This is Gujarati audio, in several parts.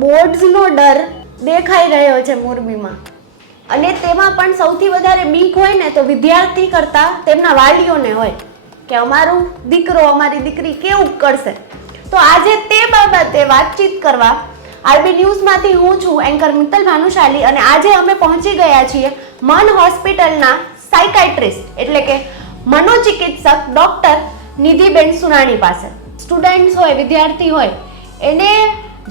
બોર્ડ્સનો ડર દેખાઈ રહ્યો છે મોરબીમાં, અને તેમાં પણ સૌથી વધારે બીક હોય ને તો વિદ્યાર્થી કરતા તેમના વાલીઓને હોય કે અમારું દીકરો અમારી દીકરી કેવું કરશે. તો આજે તે બાબતે વાતચીત કરવા આરબી ન્યૂઝમાંથી હું છું એન્કર મિત્તલ ભાનુશાલી, અને આજે અમે પહોંચી ગયા છીએ મન હોસ્પિટલના સાયકાઇટ્રિસ્ટ એટલે કે મનોચિકિત્સક ડોક્ટર નિધિબેન સુનાણી પાસે. સ્ટુડન્ટ્સ હોય, વિદ્યાર્થી હોય, એને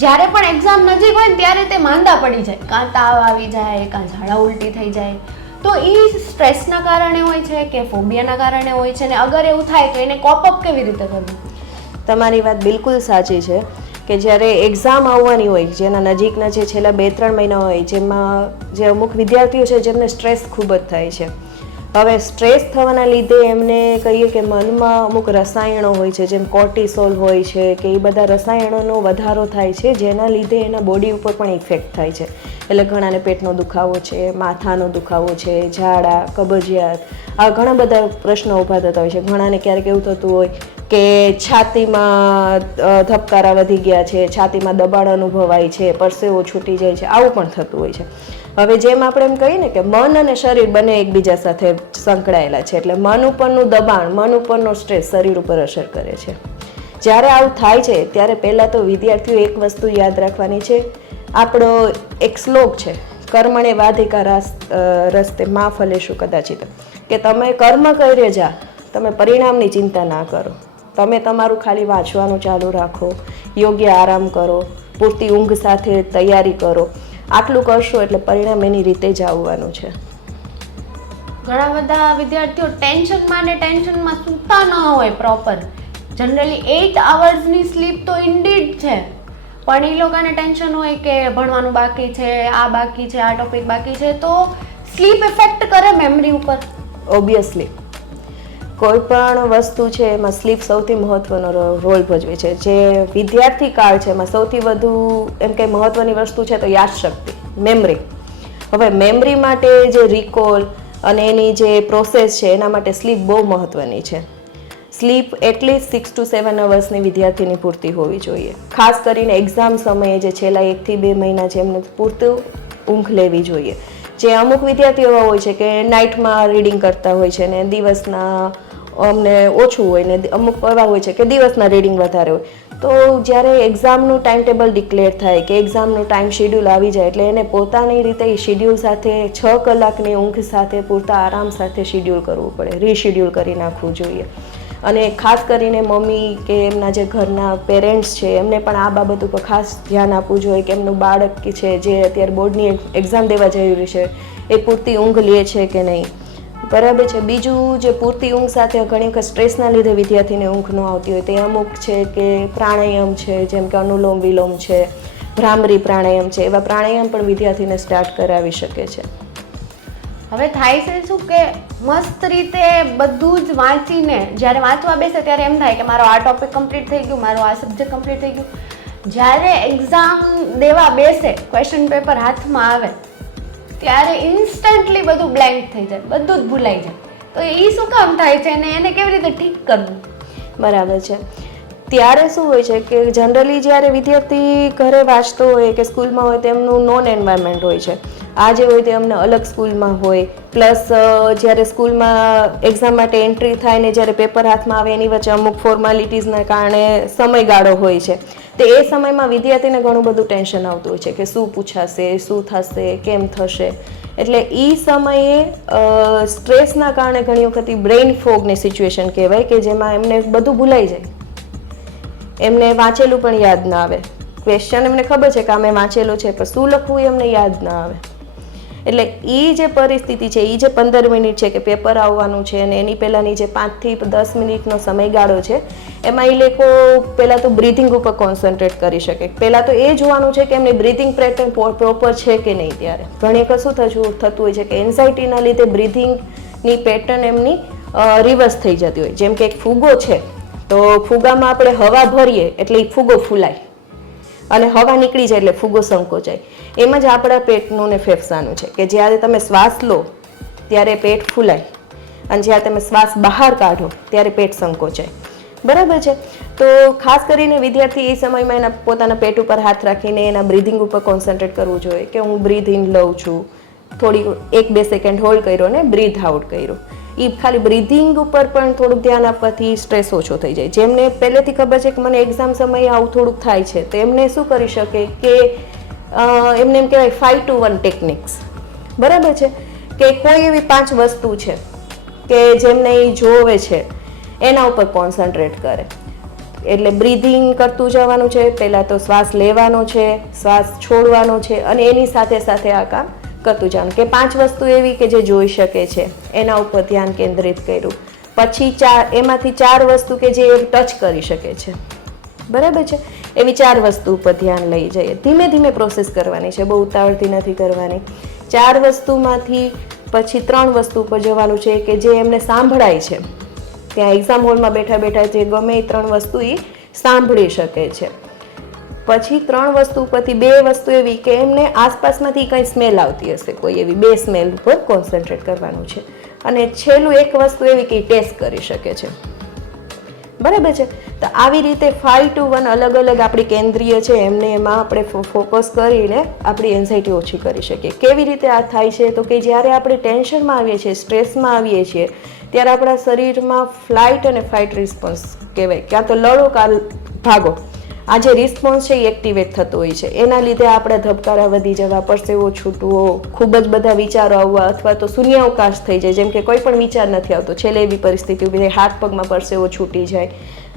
જ્યારે પણ એક્ઝામ નજીક હોય ત્યારે તે માંદા પડી જાય, કાં તાવ આવી જાય, કાં ઝાડા ઉલટી થઈ જાય. તો એ સ્ટ્રેસના કારણે હોય છે કે ફોબિયાના કારણે હોય છે, ને અગર એવું થાય તો એને કોપઅપ કેવી રીતે કરવું? તમારી વાત બિલકુલ સાચી છે કે જ્યારે એક્ઝામ આવવાની હોય, જેના નજીકના જે છેલ્લા 2-3 મહિના હોય, જેમાં જે અમુક વિદ્યાર્થીઓ છે જેમને સ્ટ્રેસ ખૂબ જ થાય છે. હવે સ્ટ્રેસ થવાના લીધે એમને કહીએ કે મનમાં અમુક રસાયણો હોય છે, જેમ કોર્ટિસોલ હોય છે કે એ બધા રસાયણોનો વધારો થાય છે, જેના લીધે એના બોડી ઉપર પણ ઇફેક્ટ થાય છે. એટલે ઘણાને પેટનો દુખાવો છે, માથાનો દુખાવો છે, ઝાડા, કબજિયાત, આ ઘણા બધા પ્રશ્નો ઊભા થતા હોય છે. ઘણાને ક્યારેક એવું થતું હોય કે છાતીમાં ધબકારા વધી ગયા છે, છાતીમાં દબાણ અનુભવાય છે, પરસેવો છૂટી જાય છે, આવું પણ થતું હોય છે. હવે જેમ આપણે એમ કહીએ ને કે મન અને શરીર બંને એકબીજા સાથે સંકળાયેલા છે, એટલે મન ઉપરનું દબાણ, મન ઉપરનો સ્ટ્રેસ શરીર ઉપર અસર કરે છે. જ્યારે આવું થાય છે ત્યારે પહેલાં તો વિદ્યાર્થીઓ એક વસ્તુ યાદ રાખવાની છે. આપણો એક શ્લોક છે, કર્મણે વાધિકા રસ્તે મા ફલેશુ કદાચિત, કે તમે કર્મ કરી જા, તમે પરિણામની ચિંતા ના કરો, તમે તમારું ખાલી વાંચવાનું ચાલુ રાખો, યોગ્ય આરામ કરો, પૂરતી ઊંઘ સાથે તૈયારી કરો. આટલું કરશો એટલે પરિણામ એની રીતે જ આવવાનું છે. ઘણા બધા વિદ્યાર્થીઓ ટેન્શનમાં ને ટેન્શનમાં સૂતા ન હોય પ્રોપર. જનરલી 8 અવર્સની સ્લીપ તો ઇન્ડીડ છે, પણ એ લોકોને ટેન્શન હોય કે ભણવાનું બાકી છે, આ બાકી છે, આ ટોપિક બાકી છે, તો સ્લીપ ઇફેક્ટ કરે મેમરી ઉપર. ઓબ્વિયસલી કોઈ પણ વસ્તુ છે એમાં સ્લીપ સૌથી મહત્વનો રોલ ભજવે છે. જે વિદ્યાર્થી કાળ છે એમાં સૌથી વધુ એમ કે મહત્વની વસ્તુ છે તો યાદશક્તિ, મેમરી. હવે મેમરી માટે જે રિકોલ અને એની જે પ્રોસેસ છે એના માટે સ્લીપ બહુ મહત્વની છે. સ્લીપ એટલીસ્ટ 6 to 7 અવર્સની વિદ્યાર્થીની પૂરતી હોવી જોઈએ. ખાસ કરીને એક્ઝામ સમયે જે છેલ્લા 1 થી 2 મહિના છે એમને પૂરતું ઊંઘ લેવી જોઈએ. જે અમુક વિદ્યાર્થીઓ એવા હોય છે કે નાઇટમાં રીડિંગ કરતા હોય છે ને દિવસના અમને ઓછું હોય, ને અમુક એવા હોય છે કે દિવસના રીડિંગ વધારે હોય. તો જ્યારે એક્ઝામનું ટાઈમ ટેબલ ડિક્લેર થાય કે એક્ઝામનું ટાઈમ શેડ્યુલ આવી જાય એટલે એને પોતાની રીતે એ શેડ્યુલ સાથે 6 કલાકની ઊંઘ સાથે પૂરતા આરામ સાથે શેડ્યુલ કરવું પડે, રીશેડ્યુલ કરી નાખવું જોઈએ. અને ખાસ કરીને મમ્મી કે એમના જે ઘરના પેરેન્ટ્સ છે એમને પણ આ બાબત ઉપર ખાસ ધ્યાન આપવું જોઈએ કે એમનું બાળક છે જે અત્યારે બોર્ડની એક્ઝામ દેવા જઈ રહ્યું છે એ પૂરતી ઊંઘ લે છે કે નહીં. બરાબર છે. બીજું જે પૂરતી ઊંઘ સાથે ઘણી વખત સ્ટ્રેસના લીધે વિદ્યાર્થીને ઊંઘ ન આવતી હોય તે અમુક છે કે પ્રાણાયામ છે, જેમ કે અનુલોમ વિલોમ છે, ભ્રામરી પ્રાણાયામ છે, એવા પ્રાણાયામ પણ વિદ્યાર્થીને સ્ટાર્ટ કરાવી શકે છે. હવે થાય છે શું કે મસ્ત રીતે બધું જ વાંચીને જ્યારે વાંચવા બેસે ત્યારે એમ થાય કે મારો આ ટોપિક કમ્પ્લીટ થઈ ગયું, મારો આ સબ્જેક્ટ કમ્પ્લીટ થઈ ગયું. જ્યારે એક્ઝામ દેવા બેસે, ક્વેશ્ચન પેપર હાથમાં આવે ત્યારે ઇન્સ્ટન્ટલી બધું બ્લેન્ક થઈ જાય, બધું જ ભૂલાઈ જાય. તો એ શું કામ થાય છે અને એને કેવી રીતે ઠીક કરવું? બરાબર છે. ત્યારે શું હોય છે કે જનરલી જ્યારે વિદ્યાર્થી ઘરે વાંચતો હોય કે સ્કૂલમાં હોય તેમનું નોન એન્વાયરમેન્ટ હોય છે. આ જે હોય તે અમને અલગ સ્કૂલમાં હોય, પ્લસ જ્યારે સ્કૂલમાં એક્ઝામ માટે એન્ટ્રી થાય ને જ્યારે પેપર હાથમાં આવે એની વચ્ચે અમુક ફોર્માલિટીઝના કારણે સમયગાળો હોય છે. તો એ સમયમાં વિદ્યાર્થીને ઘણું બધું ટેન્શન આવતું હોય છે કે શું પૂછાશે, શું થશે, કેમ થશે. એટલે એ સમયે સ્ટ્રેસના કારણે ઘણી વખત બ્રેઇન ફોગની સિચ્યુએશન કહેવાય કે જેમાં એમને બધું ભૂલાઈ જાય, એમને વાંચેલું પણ યાદ ના આવે. ક્વેશ્ચન એમને ખબર છે કે અમે વાંચેલું છે પણ શું લખવું એ એમને યાદ ના આવે. એટલે એ જે પરિસ્થિતિ છે, એ જે 15 મિનિટ છે કે પેપર આવવાનું છે અને એની પહેલાંની જે 5 થી 10 મિનિટનો સમયગાળો છે એમાં એ લોકો પહેલાં તો બ્રીથિંગ ઉપર કોન્સન્ટ્રેટ કરી શકે. પહેલાં તો એ જોવાનું છે કે એમની બ્રીથિંગ પેટર્ન પ્રોપર છે કે નહીં. ત્યારે ઘણી વખત શું થતું હોય છે કે એન્ઝાઇટીના લીધે બ્રીથિંગની પેટર્ન એમની રિવર્સ થઈ જતી હોય. જેમ કે એક ફૂગો છે તો ફુગામાં આપણે હવા ભરીએ એટલે એ ફુગો ફૂલાય અને હવા નીકળી જાય એટલે ફુગો સંકોચાય. એમ જ આપણા પેટનું ને ફેફસાનું છે કે જ્યારે તમે શ્વાસ લો ત્યારે પેટ ફૂલાય અને જ્યારે તમે શ્વાસ બહાર કાઢો ત્યારે પેટ સંકોચાય. બરાબર છે. તો ખાસ કરીને વિદ્યાર્થી એ સમયમાં એના પોતાના પેટ ઉપર હાથ રાખીને એના બ્રીધિંગ ઉપર કોન્સન્ટ્રેટ કરવું જોઈએ કે હું બ્રીથ ઇન લઉં છું, થોડી 1-2 સેકન્ડ હોલ્ડ કર્યો ને બ્રીથ આઉટ કર્યો. એ ખાલી બ્રીધિંગ ઉપર પણ થોડુંક ધ્યાન આપવાથી સ્ટ્રેસ ઓછો થઈ જાય. જેમને પહેલેથી ખબર છે કે મને એક્ઝામ સમયે આવું થોડુંક થાય છે તો એમને શું કરી શકે કે એમને એમ કહેવાય 5 to 1 ટેકનિક્સ. બરાબર છે કે કોઈ એવી 5 વસ્તુ છે કે જેમને એ જોવે છે એના ઉપર કોન્સન્ટ્રેટ કરે. એટલે બ્રીધિંગ કરતું જવાનું છે, પહેલાં તો શ્વાસ લેવાનો છે, શ્વાસ છોડવાનો છે અને એની સાથે સાથે આ કામ કરતું જવાનું. કે 5 વસ્તુ એવી કે જે જોઈ શકે છે એના ઉપર ધ્યાન કેન્દ્રિત કર્યું. પછી એમાંથી 4 વસ્તુ કે જે ટચ કરી શકે છે. બરાબર છે, એવી 4 વસ્તુ ઉપર ધ્યાન લઈ જઈએ. ધીમે ધીમે પ્રોસેસ કરવાની છે, બહુ ઉતાવળથી નથી કરવાની. 4 વસ્તુમાંથી પછી 3 વસ્તુ ઉપર જવાનું છે કે જે એમને સાંભળાય છે. ત્યાં એક્ઝામ હોલમાં બેઠા બેઠા જે ગમે એ 3 વસ્તુ એ સાંભળી શકે છે. પછી 3 વસ્તુ ઉપરથી 2 વસ્તુ એવી કે એમને આસપાસમાંથી કંઈ સ્મેલ આવતી હશે, કોઈ એવી 2 સ્મેલ ઉપર કોન્સન્ટ્રેટ કરવાનું છે. અને છેલ્લું 1 વસ્તુ એવી કે ટેસ્ટ કરી શકે છે. બરાબર છે. તો આવી રીતે 5 to 1 અલગ અલગ આપણી કેન્દ્રીય છે એમને એમાં આપણે ફોકસ કરીને આપણી એન્ઝાઇટી ઓછી કરી શકીએ. કેવી રીતે આ થાય છે તો કે જ્યારે આપણે ટેન્શનમાં આવીએ છીએ, સ્ટ્રેસમાં આવીએ છીએ ત્યારે આપણા શરીરમાં ફ્લાઇટ અને ફાઇટ રિસ્પોન્સ કહેવાય, ક્યાં તો લડો કાં ભાગો, આ જે રિસ્પોન્સ છે એ એક્ટિવેટ થતો હોય છે. એના લીધે આપણા ધબકારા વધી જવા, પરસેવો છૂટવો, ખૂબ જ બધા વિચારો આવવા અથવા તો શૂન્યાવકાશ થઈ જાય. જેમ કે કોઈ પણ વિચાર નથી આવતો, છેલ્લે એવી પરિસ્થિતિ ઊભી થાય, હાથ પગમાં પરસેવો છૂટી જાય.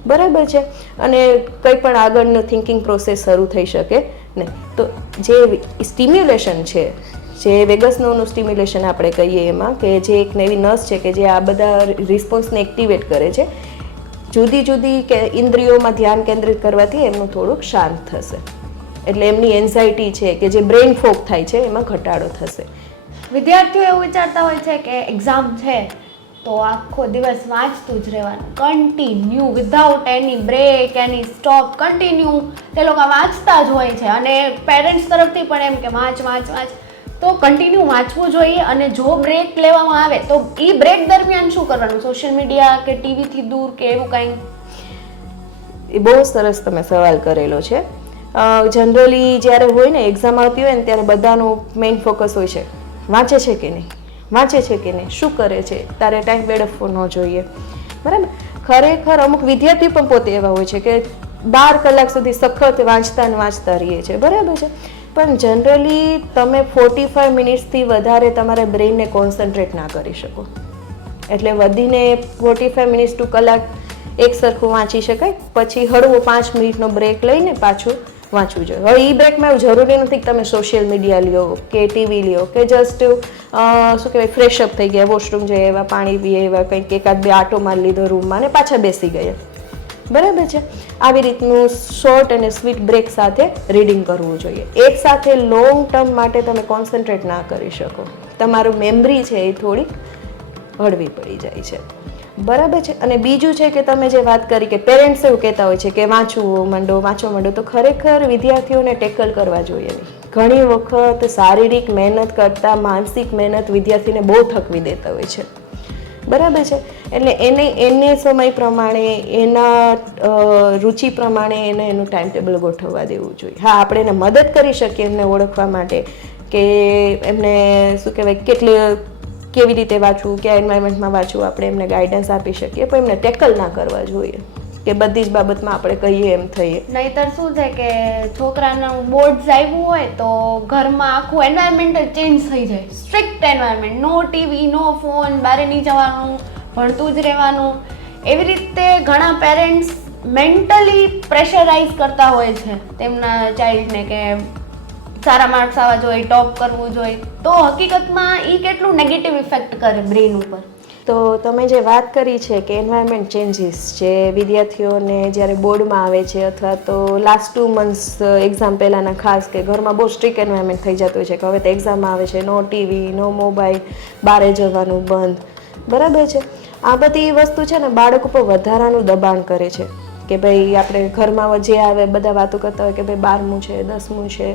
બરાબર છે. અને કંઈ પણ આગળનું થિંકિંગ પ્રોસેસ શરૂ થઈ શકે નહીં. તો જે સ્ટિમ્યુલેશન છે, જે વેગસ નર્વનું સ્ટિમ્યુલેશન આપણે કહીએ એમાં, કે જે એક નવી નસ છે કે જે આ બધા રિસ્પોન્સને એક્ટિવેટ કરે છે, જુદી જુદી કે ઇન્દ્રિયોમાં ધ્યાન કેન્દ્રિત કરવાથી એમનું થોડુંક શાંત થશે. એટલે એમની એન્ઝાઇટી છે કે જે બ્રેઇન ફોગ થાય છે એમાં ઘટાડો થશે. વિદ્યાર્થીઓ એવું વિચારતા હોય છે કે એક્ઝામ છે તો આખો દિવસ વાંચતું જ રહેવાનું, કન્ટિન્યુ, વિધાઉટ એની બ્રેક, એની સ્ટોપ, કન્ટિન્યુ તે લોકો વાંચતા જ હોય છે. અને પેરેન્ટ્સ તરફથી પણ એમ કે વાંચ વાંચ વાંચ, તો કન્ટિન્યુ વાંચવું જોઈએ. અને જો બ્રેક લેવામાં આવે તો એ બ્રેક દરમિયાન શું કરવાનું? સોશિયલ મીડિયા કે ટીવીથી દૂર કે એવું કંઈ? એ બહુ સરસ તમે સવાલ કરેલો છે. જનરલી જ્યારે હોય ને એક્ઝામ આવતી હોય ને ત્યારે બધાનું મેઇન ફોકસ હોય છે વાંચે છે કે નહીં, વાંચે છે કે નહીં, શું કરે છે, તારે ટાઈમ વેડફવો ન જોઈએ. બરાબર. ખરેખર અમુક વિદ્યાર્થી પણ પોતે એવા હોય છે કે 12 કલાક સુધી સખત વાંચતા ને વાંચતા રહીએ છે. બરાબર છે. પણ જનરલી તમે 45 મિનિટ્સથી વધારે તમારા બ્રેઇનને કોન્સન્ટ્રેટ ના કરી શકો. એટલે વધીને 45 મિનિટ્સ ટુ કલાક એક સરખું વાંચી શકાય. પછી હળવો 5 મિનિટનો બ્રેક લઈને પાછું વાંચવું જોઈએ. હવે એ બ્રેકમાં એવું જરૂરી નથી કે તમે સોશિયલ મીડિયા લ્યો કે ટીવી લ્યો કે જસ્ટ શું કહેવાય ફ્રેશઅપ થઈ ગયા, વોશરૂમ જઈએ એવા, પાણી પીએ એવા, કંઈક 1-2 આટો મારી લીધો રૂમમાં ને પાછા બેસી ગયા. બરાબર છે. આવી રીતનું શોર્ટ અને સ્વીટ બ્રેક સાથે રીડિંગ કરવું જોઈએ. એક સાથે લોંગ ટર્મ માટે તમે કોન્સન્ટ્રેટ ના કરી શકો. તમારું મેમરી છે એ થોડીક હળવી પડી જાય છે. બરાબર છે. અને બીજું છે કે તમે જે વાત કરી કે પેરેન્ટ્સ એવું કહેતા હોય છે કે વાંચવું માંડો, વાંચવા માંડો, તો ખરેખર વિદ્યાર્થીઓને ટેકલ કરવા જોઈએ નહીં. ઘણી વખત શારીરિક મહેનત કરતાં માનસિક મહેનત વિદ્યાર્થીને બહુ થકવી દેતા હોય છે. બરાબર છે. એટલે એને સમય પ્રમાણે, એના રુચિ પ્રમાણે એનું ટાઈમ ટેબલ ગોઠવવા દેવું જોઈએ. હા, આપણે એને મદદ કરી શકીએ એમને ઓળખવા માટે કે એમને શું કહેવાય કેવી રીતે વાંચવું, કયા એન્વાયરમેન્ટમાં વાંચવું, આપણે એમને ગાઈડન્સ આપી શકીએ, પણ એમને ટેકલ ના કરવા જોઈએ કે બધી જ બાબતમાં આપણે કહીએ એમ થઈએ. નહીતર શું છે કે છોકરાનું બોર્ડ્સ આવ્યું હોય તો ઘરમાં આખું એન્વાયરમેન્ટ ચેન્જ થઈ જાય. સ્ટ્રિક્ટ એન્વાયરમેન્ટ, નો ટીવી, નો ફોન, બહાર નહીં જવાનું, ભણતું જ રહેવાનું. એવી રીતે ઘણા પેરેન્ટ્સ મેન્ટલી પ્રેશરાઇઝ કરતા હોય છે તેમના ચાઇલ્ડને કે સારા માર્ક્સ આવવા જોઈએ, ટોપ કરવું જોઈએ. તો હકીકતમાં એ કેટલું નેગેટિવ ઇફેક્ટ કરે બ્રેઇન ઉપર? તો તમે જે વાત કરી છે કે એન્વાયરમેન્ટ ચેન્જીસ જે વિદ્યાર્થીઓને જ્યારે બોર્ડમાં આવે છે અથવા તો લાસ્ટ 2 મંથ્સ એક્ઝામ પહેલાંના ખાસ કે ઘરમાં બહુ સ્ટ્રિક્ટ એન્વાયરમેન્ટ થઈ જતું હોય છે કે હવે તો એક્ઝામ આવે છે, નો ટીવી, નો મોબાઈલ, બહારે જવાનું બંધ. બરાબર છે. આ બધી વસ્તુ છે ને બાળક ઉપર વધારાનું દબાણ કરે છે કે ભાઈ આપણે ઘરમાં જે આવે બધા વાતો કરતા હોય કે ભાઈ 12મું છે, 10મું છે,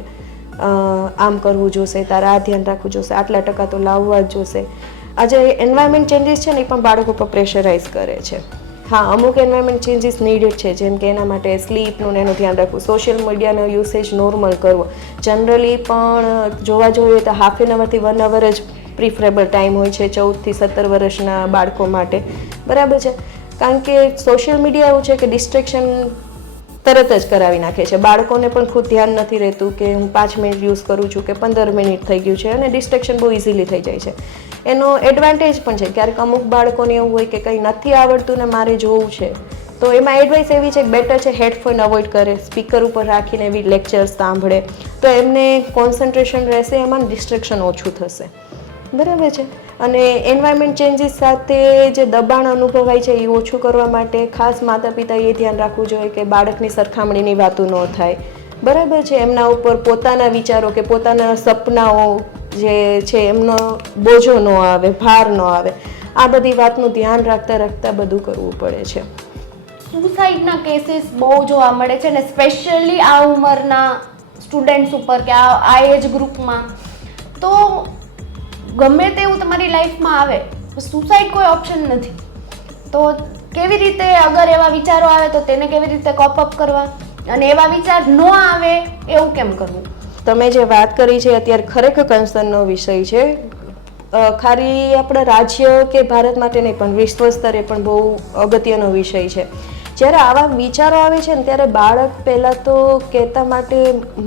આમ કરવું જોશે, તારે આ ધ્યાન રાખવું જોશે, આટલા ટકા તો લાવવા જ જોશે. આ જે એન્વાયરમેન્ટ ચેન્જીસ છે ને એ પણ બાળકો પર પ્રેશરાઇઝ કરે છે. હા, અમુક એન્વાયરમેન્ટ ચેન્જીસ નીડેડ છે, જેમ કે એના માટે સ્લીપનું એનું ધ્યાન રાખવું, સોશિયલ મીડિયાનો યુસેજ નોર્મલ કરવો. જનરલી પણ જોવા જોઈએ તો હાફ એન અવરથી 1 અવર જ પ્રિફરેબલ ટાઈમ હોય છે 14 થી 17 વર્ષના બાળકો માટે, બરાબર છે. કારણ કે સોશિયલ મીડિયા એવું છે કે ડિસ્ટ્રેક્શન તરત જ કરાવી નાખે છે. બાળકોને પણ ખુદ ધ્યાન નથી રહેતું કે હું 5 મિનિટ યુઝ કરું છું કે 15 મિનિટ થઈ ગયું છે, અને ડિસ્ટ્રેક્શન બહુ ઇઝીલી થઈ જાય છે. એનો એડવાન્ટેજ પણ છે. ક્યારેક અમુક બાળકોને એવું હોય કે કંઈ નથી આવડતું ને મારે જોવું છે, તો એમાં એડવાઇસ એવી છે કે બેટર છે હેડફોન અવોઇડ કરે, સ્પીકર ઉપર રાખીને એવી લેક્ચર્સ સાંભળે, તો એમને કોન્સન્ટ્રેશન રહેશે, એમાં ડિસ્ટ્રેક્શન ઓછું થશે, બરાબર છે. અને એન્વાયરમેન્ટ ચેન્જીસ સાથે જે દબાણ અનુભવાય છે એ ઓછું કરવા માટે ખાસ માતા પિતાએ એ ધ્યાન રાખવું જોઈએ કે બાળકની સરખામણીની વાતો ન થાય, બરાબર છે. એમના ઉપર પોતાના વિચારો કે પોતાના સપનાઓ જે છે એમનો બોજો ન આવે, ભાર ન આવે, આ બધી વાતનું ધ્યાન રાખતા બધું કરવું પડે છે. સુસાઇડના કેસીસ બહુ જોવા મળે છે, ને સ્પેશિયલી આ ઉંમરના સ્ટુડન્ટ્સ ઉપર કે આ એજ ગ્રુપમાં. તો ગમે તેવું તમારી લાઈફમાં આવે, સુસાઇડ કોઈ ઓપ્શન નથી. તો કેવી રીતે, અગર એવા વિચારો આવે તો તેને કેવી રીતે કોપ અપ કરવા, અને એવા વિચાર ન આવે એવું કેમ કરવું? તમે જે વાત કરી છે અત્યારે ખરેખર કન્સર્નનો વિષય છે. ખાલી આપણા રાજ્ય કે ભારત માટે નહીં પણ વિશ્વ સ્તરે પણ બહુ અગત્યનો વિષય છે. જ્યારે આવા વિચારો આવે છે ને ત્યારે બાળક પહેલાં તો કહેતા માટે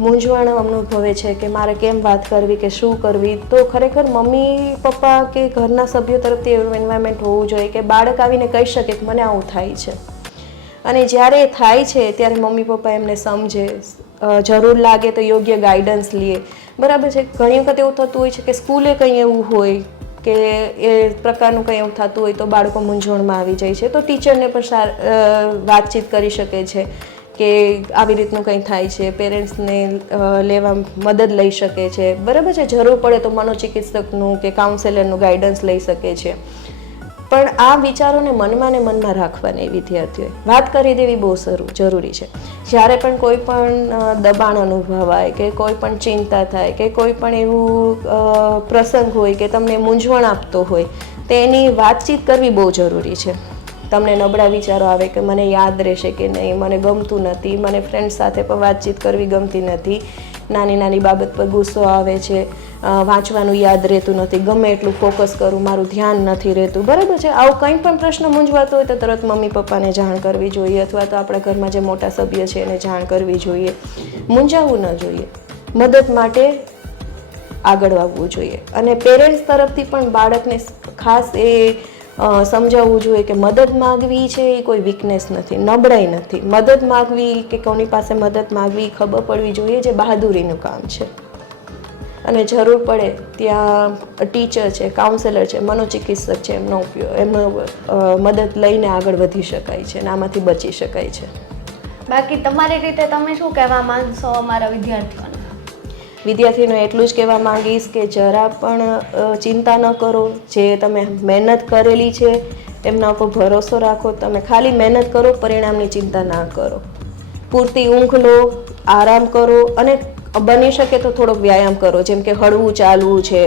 મૂંઝવણ અનુભવે છે કે મારે કેમ વાત કરવી કે શું કરવી. તો ખરેખર મમ્મી પપ્પા કે ઘરના સભ્યો તરફથી એવું એન્વાયરમેન્ટ હોવું જોઈએ કે બાળક આવીને કહી શકે કે મને આવું થાય છે, અને જ્યારે એ થાય છે ત્યારે મમ્મી પપ્પા એમને સમજે, જરૂર લાગે તો યોગ્ય ગાઈડન્સ લે, બરાબર છે. ઘણી વખત એવું થતું હોય છે કે સ્કૂલે કંઈ એવું હોય કે એ પ્રકારનું કંઈ એવું થતું હોય તો બાળકો મૂંઝવણમાં આવી જાય છે, તો ટીચરને પણ વાતચીત કરી શકે છે કે આવી રીતનું કંઈ થાય છે, પેરેન્ટ્સને લેવા મદદ લઈ શકે છે, બરાબર છે. જરૂર પડે તો મનોચિકિત્સકનું કે કાઉન્સેલરનું ગાઈડન્સ લઈ શકે છે. પણ આ વિચારોને મનમાં રાખવાની વિદ્યાર્થીઓએ વાત કરી દેવી બહુ જરૂરી છે. જ્યારે પણ કોઈ પણ દબાણ અનુભવાય કે કોઈ પણ ચિંતા થાય કે કોઈ પણ એવું પ્રસંગ હોય કે તમને મૂંઝવણ આપતો હોય, તો એની વાતચીત કરવી બહુ જરૂરી છે. તમને નબળા વિચારો આવે કે મને યાદ રહેશે કે નહીં, મને ગમતું નથી, મને ફ્રેન્ડ્સ સાથે પણ વાતચીત કરવી ગમતી નથી, નાની બાબત પર ગુસ્સો આવે છે, વાંચવાનું યાદ રહેતું નથી, ગમે એટલું ફોકસ કરું મારું ધ્યાન નથી રહેતું, બરાબર છે. આવું કંઈ પણ પ્રશ્ન મૂંઝવાતો હોય તો તરત મમ્મી પપ્પાને જાણ કરવી જોઈએ, અથવા તો આપણા ઘરમાં જે મોટા સભ્ય છે એને જાણ કરવી જોઈએ. મૂંઝાવવું ન જોઈએ, મદદ માટે આગળ આવવું જોઈએ. અને પેરેન્ટ્સ તરફથી પણ બાળકને ખાસ એ સમજાવવું જોઈએ કે મદદ માગવી છે એ કોઈ વીકનેસ નથી, નબળાઈ નથી. મદદ માગવી કે કોની પાસે મદદ માગવી ખબર પડવી જોઈએ, જે બહાદુરીનું કામ છે. અને જરૂર પડે ત્યાં ટીચર છે, કાઉન્સેલર છે, મનોચિકિત્સક છે, એમનો મદદ લઈને આગળ વધી શકાય છે અને આમાંથી બચી શકાય છે. બાકી તમારી રીતે તમે શું કહેવા માંગશો અમારા વિદ્યાર્થીઓને? વિદ્યાર્થીઓને એટલું જ કહેવા માંગીશ કે જરા પણ ચિંતા ન કરો. જે તમે મહેનત કરેલી છે એમના ઉપર ભરોસો રાખો. તમે ખાલી મહેનત કરો, પરિણામની ચિંતા ના કરો. પૂરતી ઊંઘ લો, આરામ કરો, અને બની શકે તો થોડોક વ્યાયામ કરો, જેમ કે હળવું ચાલવું છે,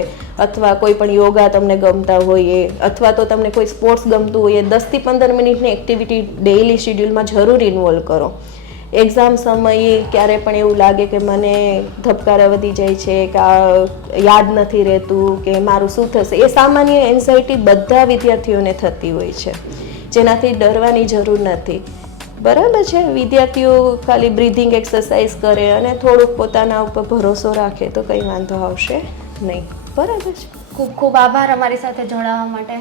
અથવા કોઈ પણ યોગા તમને ગમતા હોય, અથવા તો તમને કોઈ સ્પોર્ટ્સ ગમતું હોય, 10 થી 15 મિનિટની એક્ટિવિટી ડેઇલી શિડ્યુલમાં જરૂર ઇન્વોલ્વ કરો. એક્ઝામ સમયે ક્યારે પણ એવું લાગે કે મને ધબકારા વધી જાય છે કે યાદ નથી રહેતું કે મારું શું થશે, એ સામાન્ય એન્ઝાઇટી બધા વિદ્યાર્થીઓને થતી હોય છે, જેનાથી ડરવાની જરૂર નથી, બરાબર છે. વિદ્યાર્થીઓ ખાલી બ્રીધિંગ એક્સરસાઇઝ કરે અને થોડુંક પોતાના ઉપર ભરોસો રાખે તો કંઈ વાંધો આવશે નહીં, બરાબર છે. ખૂબ ખૂબ આભાર અમારી સાથે જોડાવા માટે.